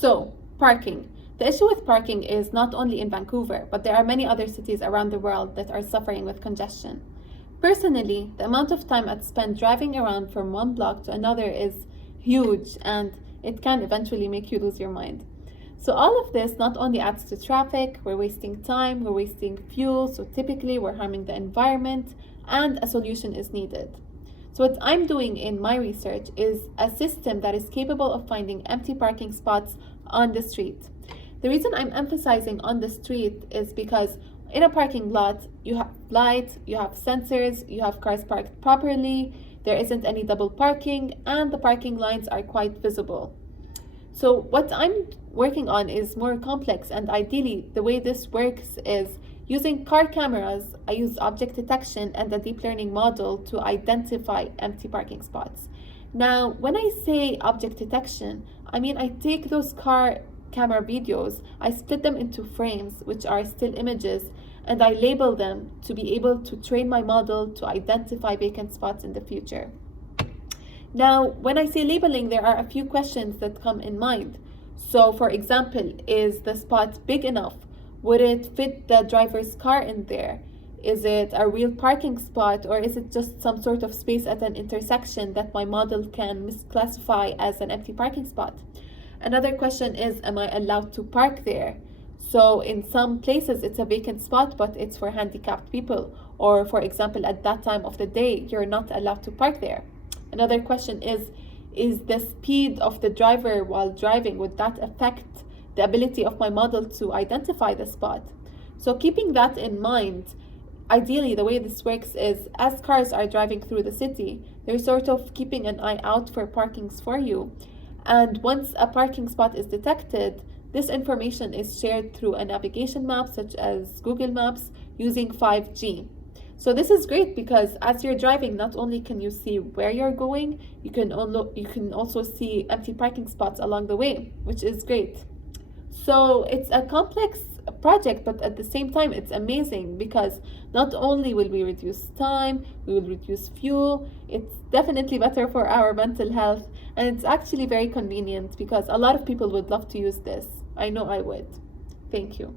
So, parking. The issue with parking is not only in Vancouver, but there are many other cities around the world that are suffering with congestion. Personally, the amount of time I'd spend driving around from one block to another is huge, and it can eventually make you lose your mind. So all of this not only adds to traffic, we're wasting time, we're wasting fuel, so typically we're harming the environment, and a solution is needed. So what I'm doing in my research is a system that is capable of finding empty parking spots on the street. The reason I'm emphasizing on the street is because in a parking lot, you have lights, you have sensors, you have cars parked properly, there isn't any double parking, and the parking lines are quite visible. So what I'm working on is more complex, and ideally the way this works is using car cameras. I use object detection and a deep learning model to identify empty parking spots. Now, when I say object detection, I mean I take those car camera videos, I split them into frames, which are still images, and I label them to be able to train my model to identify vacant spots in the future. Now, when I say labeling, there are a few questions that come in mind. So, for example, is the spot big enough? Would it fit the driver's car in there? Is it a real parking spot, or is it just some sort of space at an intersection that my model can misclassify as an empty parking spot? Another question is, am I allowed to park there? So in some places it's a vacant spot, but it's for handicapped people. Or for example, at that time of the day, you're not allowed to park there. Another question is the speed of the driver while driving, would that affect the ability of my model to identify the spot? So keeping that in mind, ideally the way this works is as cars are driving through the city, they're sort of keeping an eye out for parkings for you. And once a parking spot is detected, this information is shared through a navigation map such as Google Maps using 5G. So this is great because as you're driving, not only can you see where you're going, you can also see empty parking spots along the way, which is great. So it's a complex project, but at the same time, it's amazing because not only will we reduce time, we will reduce fuel, it's definitely better for our mental health, and it's actually very convenient because a lot of people would love to use this. I know I would. Thank you.